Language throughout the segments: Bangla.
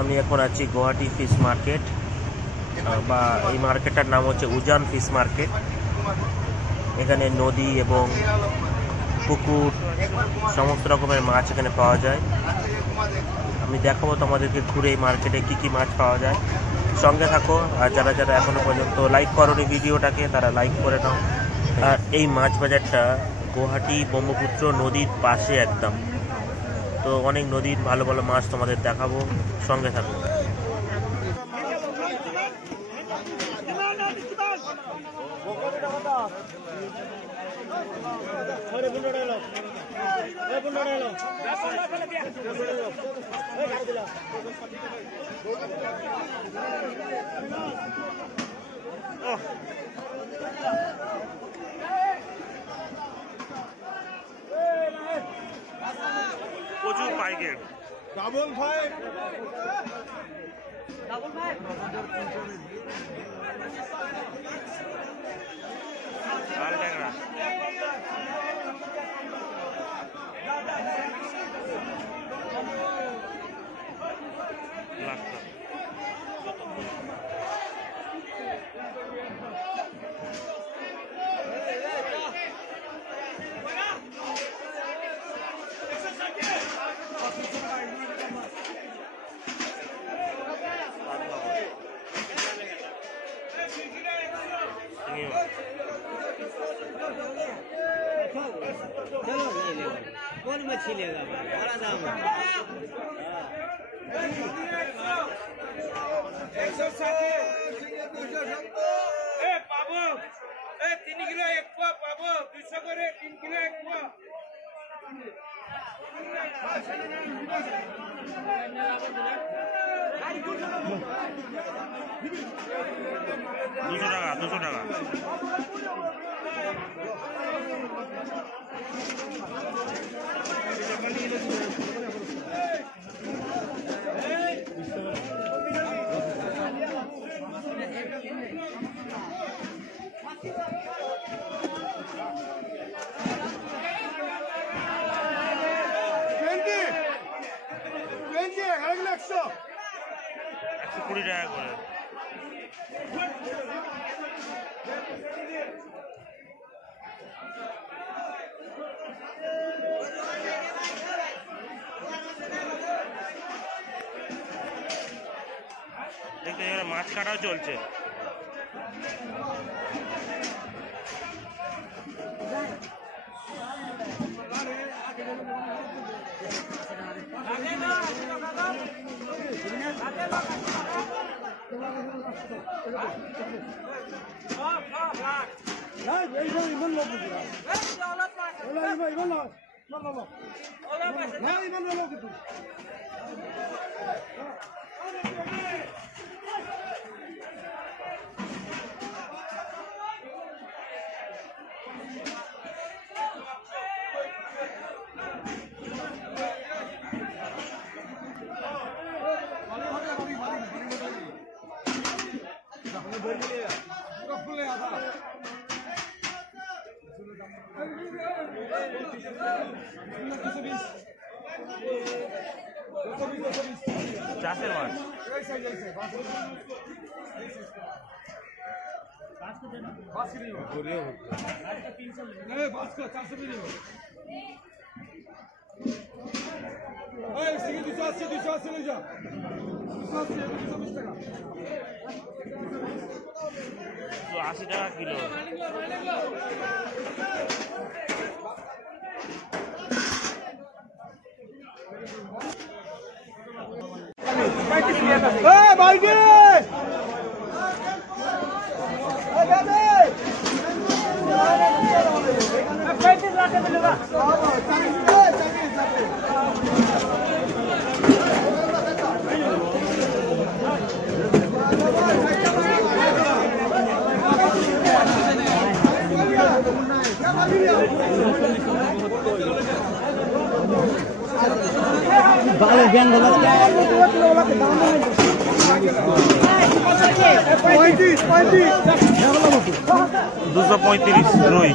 আমি এখন আছি গুয়াহাটি ফিশ মার্কেট, বা এই মার্কেটটার নাম হচ্ছে উজান ফিশ মার্কেট। এখানে নদী এবং পুকুর সমস্ত রকমের মাছ এখানে পাওয়া যায়। আমি দেখাবো তোমাদেরকে ঘুরে এই মার্কেটে কী কী মাছ পাওয়া যায়। সঙ্গে থাকো, আর যারা যারা এখনো পর্যন্ত লাইক করোনি ভিডিওটাকে তারা লাইক করে নাও। আর এই মাছ বাজারটা গুয়াহাটি ব্রহ্মপুত্র নদীর পাশে একদম, তো অনেক নদীর ভালো ভালো মাছ তোমাদের দেখাবো, সঙ্গে থাকো। প্রচুর পাইকারি ডাবল ফাইভ चलो ये ले कौन मछली लेगा बड़ा दाम है 160 पाबो 3 किलो 1 পোয়া पाबो 200 করে 3 কিলো 1 পোয়া 200 টাকা 200 টাকা। $120 টাকা করে। দেখতে মাছ কাটাও চলছে। চাষের মাছ $80 টাকা কিলো। Vale, bien, ¿235 রুই।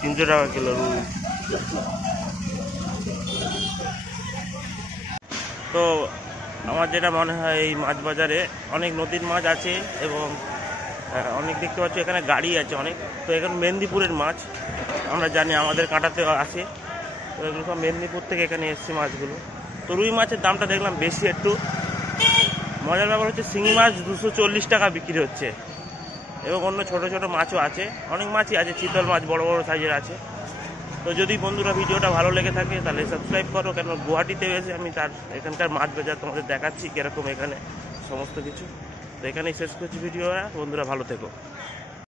তিনশো টাকা কিলো রুই। তো আমার যেটা মনে হয় এই মাছ বাজারে অনেক নদীর মাছ আছে এবং অনেক দেখতে পাচ্ছি এখানে গাড়ি আছে অনেক। তো এখানে মেদিনীপুরের মাছ আমরা জানি, আমাদের কাঁটাতেও আছে। তো এগুলো সব মেদিনীপুর থেকে এখানে এসছে মাছগুলো। তো রুই মাছের দামটা দেখলাম বেশি একটু। মজার ব্যাপার হচ্ছে শিঙি মাছ 240 টাকা বিক্রি হচ্ছে এবং অন্য ছোট ছোট মাছও আছে, অনেক মাছই আছে, চিতল মাছ বড় বড় সাইজের আছে। তো যদি বন্ধুরা ভিডিওটা ভালো লেগে থাকে তাহলে সাবস্ক্রাইব করো, কেন গুয়াহাটিতে এসে আমি তার এখানকার মাছ বাজার তোমাদের দেখাচ্ছি কীরকম এখানে সমস্ত কিছু। তো এখানেই শেষ করছি ভিডিওটা, বন্ধুরা ভালো থেকো।